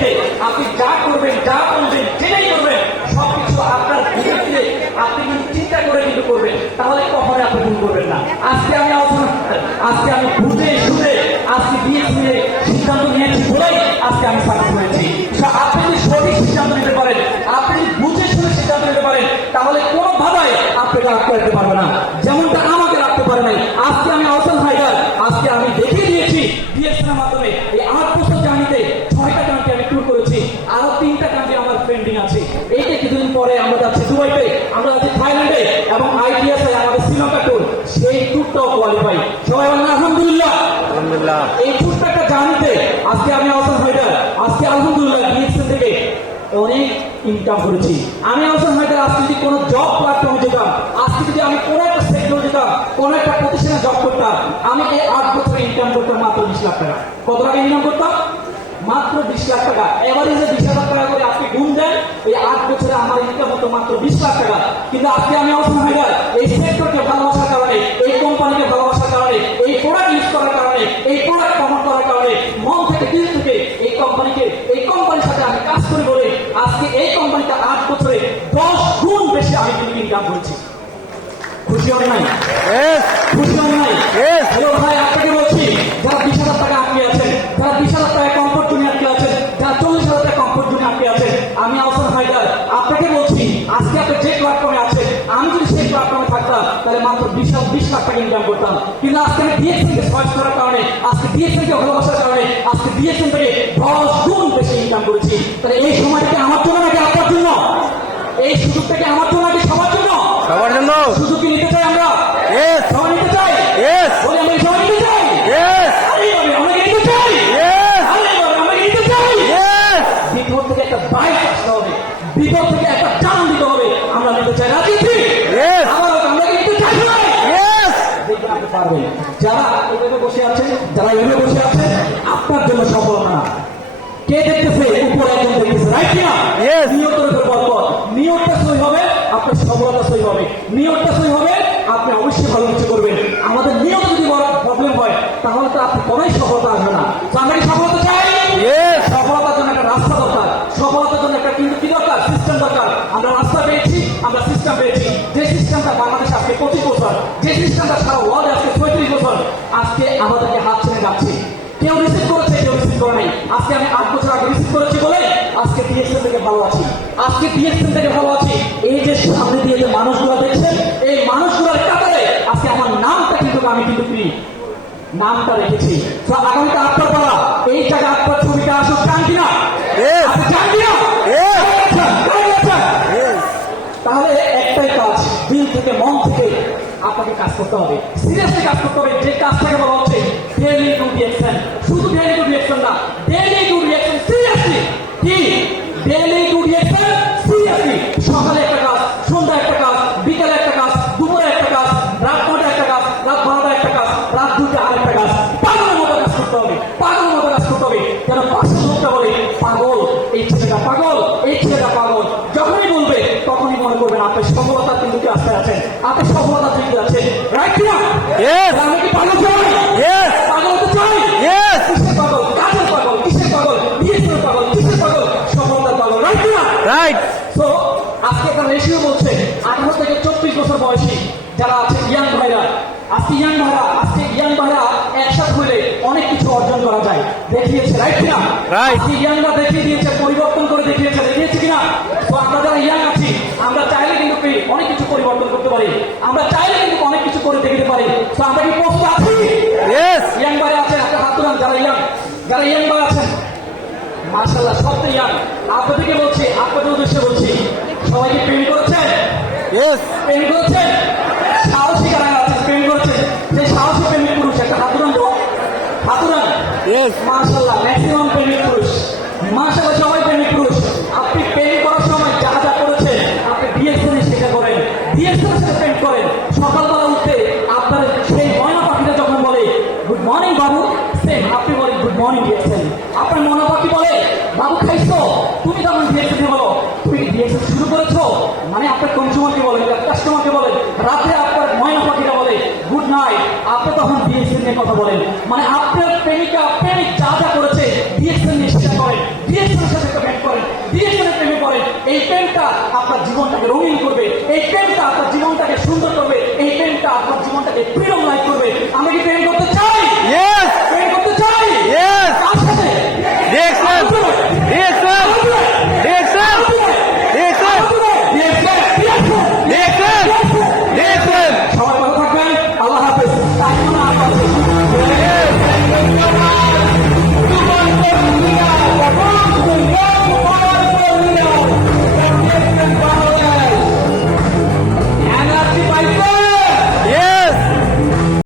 রেখে আপনি যা করবেন, যা বলবেন, যেটাই করবেন সবকিছু আপনার ভিতরে আপনি কিন্তু চিন্তা করে কিন্তু করবেন, তাহলে কখনোই আপনি ভুল করবেন না। আজকে আমি বুঝে শুনে আজকে দিয়ে শুনে সিদ্ধান্ত নিয়েছি বলেই আজকে আমি সাকসেস হয়েছি। আপনি যদি সঠিক সিদ্ধান্ত নিতে পারেন, আপনি বুঝে শুনে সিদ্ধান্ত নিতে পারেন, তাহলে কোনো ভাবে আপনাকে রাখতে রাখতে পারবে না, যেমনটা আমাকে রাখতে পারে নাই। আজকে আমি আহসান হায়দার, আজকে আমি দেখিয়ে দিয়েছি ডিএসএর মাধ্যমে এই 8 বছর জার্নিতে 6টা কান্ট্রি আমি ট্যুর করেছি, আরো 3টা কান্ট্রি আমার পেন্ডিং আছে। এইটা কিছুদিন পরে আমরা যাচ্ছি দুবাইতে, আমরা যাচ্ছি থাইল্যান্ডে এবং আইটিএসে আমাদের শ্রীলঙ্কা ট্যুর, সেই ট্যুরটাও কোয়ালিফাই। সবাই বলেন আলহামদুলিল্লাহ। আলহামদুলিল্লাহ। এই ছোট্ট একটা জার্নিতে আজকে আমি আহসান হায়দার আজকে আলহামদুলিল্লাহ ডিএসএন থেকে অনেক ইনকাম করেছি। আমি আহসান হায়দার আজকে যদি কোনো জব প্ল্যাটফর্মে যেতাম, আজকে যদি আমি কোনো একটা সেক্টরে যেতাম, কোনো একটা প্রতিষ্ঠানে জব করতাম, আমি এই 8 বছরে ইনকাম করতাম মাত্র 20 লাখ টাকা। কত টাকা ইনকাম করতাম? মাত্র 20 লাখ টাকা। এভারেজে 20,000 টাকা করে আপনি গুণ দেন, এই 8 বছরে আমার ইনকাম হতো মাত্র 20 লাখ টাকা। কিন্তু আজকে আমি আহসান হায়দার এই সেক্টরকে ভালোবাসার কারণে, এই কোম্পানিকে ভালোবাসার কারণে, এই প্রোডাক্ট ইউজ করার কারণে, এই প্রোডাক্ট কমন করার কারণে, মন থেকে দিল থেকে এই কোম্পানির সাথে আমি কাজ করি বলে আজকে এই কোম্পানিতে 8 বছরে 10 গুণ বেশি আমি কিন্তু ইনকাম করছি। খুশি হন নাই? খুশি হন নাই? হ্যালো ভাই, আপনাকে বলছি যারা 20,000 টাকা আটকে আছেন, যারা 20,000 টাকা কমফোর্ট জোনে আটকে আছেন, যারা 40,000 টাকা কমফোর্ট জোনে আটকে আছেন, আমি আহসান হায়দার আপনাকে বলছি আজকে আপনি যে প্ল্যাটফর্মে আছেন, আমি যদি সেই প্ল্যাটফর্মে থাকতাম তাহলে মাত্র 20 লাখ টাকা ইনকাম করতাম। কিন্তু আজকে আমি ডিএসএন কে সার্চ করার কারণে, আজকে ডিএসএন কে ভালোবাসার কারণে আজকে ডিএসএন থেকে 10 গুণ বেশি ইনকাম করেছি। তাহলে এই সময়টাকে আমার জন্য নাকি আপনার জন্য? এই সুযোগটাকে আমার জন্য নাকি সবার জন্য? সবার জন্য। সুযোগ কি নিতে চাই আমরা? সবাই নিতে চাই? বলে আমরা সবাই নিতে চাই? আমরা নিতে চাই? আমরা নিতে চাই? ভিতর থেকে একটা বাইক আসতে হবে, ভিতর থেকে একটা টান দিতে হবে, আমরা নিতে চাই। রাজনীতি আমরা নিতে চাই না? দেখতে আপনি পারবেন। যারা এভাবে বসে আছেন, যারা এভাবে বসে আছেন, আপনার জন্য সফলতা না। কে দেখতেছে? উপর একজন দেখতেছে, রাইট কিনা? নিয়তের উপর বরকত। নিয়তটা সই হবে, আপনার সফলতা সই হবে। নিয়তটা সই হবে, আপনি অবশ্যই ভালো কিছু করবেন। আমাদের নিয়ত যদি বড় প্রবলেম হয়, তাহলে তো আপনি কোনোই সফলতা আসবে না। আমরা কি সফলতা চাই? সফলতার জন্য একটা রাস্তা দরকার, সফলতার জন্য একটা কিন্তু কি দরকার? সিস্টেম দরকার। আমরা রাস্তা পেয়েছি, আমরা সিস্টেম পেয়েছি। যে সিস্টেমটা বাংলাদেশে আজকে 25 বছর, যে সিস্টেমটা সারা ওয়ার্ল্ডে আজকে 35 বছর, আজকে আমাদেরকে হাত ছেড়ে যাচ্ছে। কেউ রিসিভ করেছে, কেউ রিসিভ করে নাই। আজকে আমি 8 বছর আগে রিসিভ করেছি বলে আজকে ডিএসএন থেকে ভালো আছি। আজকে ডিএসএন থেকে ভালো আছি। এই যে সামনে দিয়ে যে মানুষগুলো দেখছেন, এই মানুষগুলোর কাতারে আজকে আমার নামটা কিন্তু আমি কিন্তু নামটা রেখেছি। তো আগামীতে আপনার পালা, এই জায়গায় আপনার ছবিটা আসুক, চান কিনা? চান কিনা? তাহলে একটাই কাজ, দিল থেকে মন থেকে আপনাকে কাজ করতে হবে, সিরিয়াসলি কাজ করতে হবে। যে কাজটাকে বলা হচ্ছে ডেইলি টু রিঅ্যাকশন। শুধু ডেইলি টু রিঅ্যাকশন না, ডেইলি টু রিঅ্যাকশন সিরিয়াসলি। কি? Daily to reaction seriously. সকালে একটা কাজ, সন্ধ্যা একটা কাজ, বিকালে একটা কাজ, দুপুরে একটা কাজ, রাত 9টায় একটা কাজ, রাত 12টায় একটা কাজ, রাত 2টায় আরেকটা কাজ। পাগলের মতো কাজ করতে হবে, পাগলের মতো কাজ করতে হবে। যেন পাশের লোকটা বলে পাগল, এই ছেলেটা পাগল, এই ছেলেটা পাগল। যখনই বলবে তখনই মনে করবেন আপনি সফলতার কিন্তু রাস্তায় আছেন, আপনি সফলতার দিকে আছেন, রাইট কিনা? আমি কি পাগল চাই? পাগল তো চাই। কিসের পাগল? কাজের পাগল। কিসের পাগল? বিয়ের পাগল। কিসের পাগল? সফলতার পাগল, রাইট কিনা? রাইট। তো আজকে একটা রেশিও বলছে 18 থেকে 24 বছর বয়সী যারা আছে ইয়াং ভাইরা, আজকে ইয়াং ভাইরা একসাথে হলে অনেক কিছু অর্জন করা যায়, দেখিয়েছে, রাইট কিনা? আজকে ইয়াংরা দেখিয়ে দিয়েছে, পরিবর্তন করে দেখিয়েছে কিনা? তো আমরা যারা ইয়াং আছি, আমরা চাইলে কিন্তু অনেক কিছু পরিবর্তন করতে পারি, আমরা চাইলে কিন্তু অনেক কিছু করে দেখতে পারি। তো আমরা কি প্রস্তুত আছি? ইয়াং ভাইরা আছেন, একটা হাত তুলান যারা ইয়াং ভাই আছেন। মাশাআল্লাহ, সবচেয়ে ইয়াং। আপনাদেরকে বলছি, আপনাদের উদ্দেশ্যে বলছি, সবাইকে প্রেম করেছেন? প্রেম করেছেন? সাহসী কারা আছে প্রেম করেছেন? যে সাহসী প্রেমিক পুরুষ একটা হাতুরান দেওয়া, হাতুরান। মাশাআল্লাহ, ম্যাক্সিমাম প্রেমিক পুরুষ। মাশাআল্লাহ, সবাই প্রেমিক পুরুষ। আপনি প্রেম করার সময় যা যা করেছেন আপনি ডিএসএন এ সেটা করেন, ডিএসএন এর সাথে প্রেম করেন। সকালবেলা উঠতে আপনার সেই ময়না পাখিটা যখন বলে গুড মর্নিং বাবু, সেম আপনি বলেন গুড মর্নিং ডিএসএন। আপনার ময়না পাখি বলে বাবু খাইছো, তুমি তখন ডিএসএন বলো তুমি ডিএসএন শুরু করেছো, মানে আপনার কনজিউমারকে বলেন, কাস্টমারকে বলেন। রাতে আপনার ময়না পাখিটা বলে গুড নাইট, আপনি তখন ডিএসএন নিয়ে কথা বলেন। মানে আপনার প্রেমিক যা যা করেছে ডিএসএন নিয়ে সেটা করেন, ডিএসএন ফ্রিডম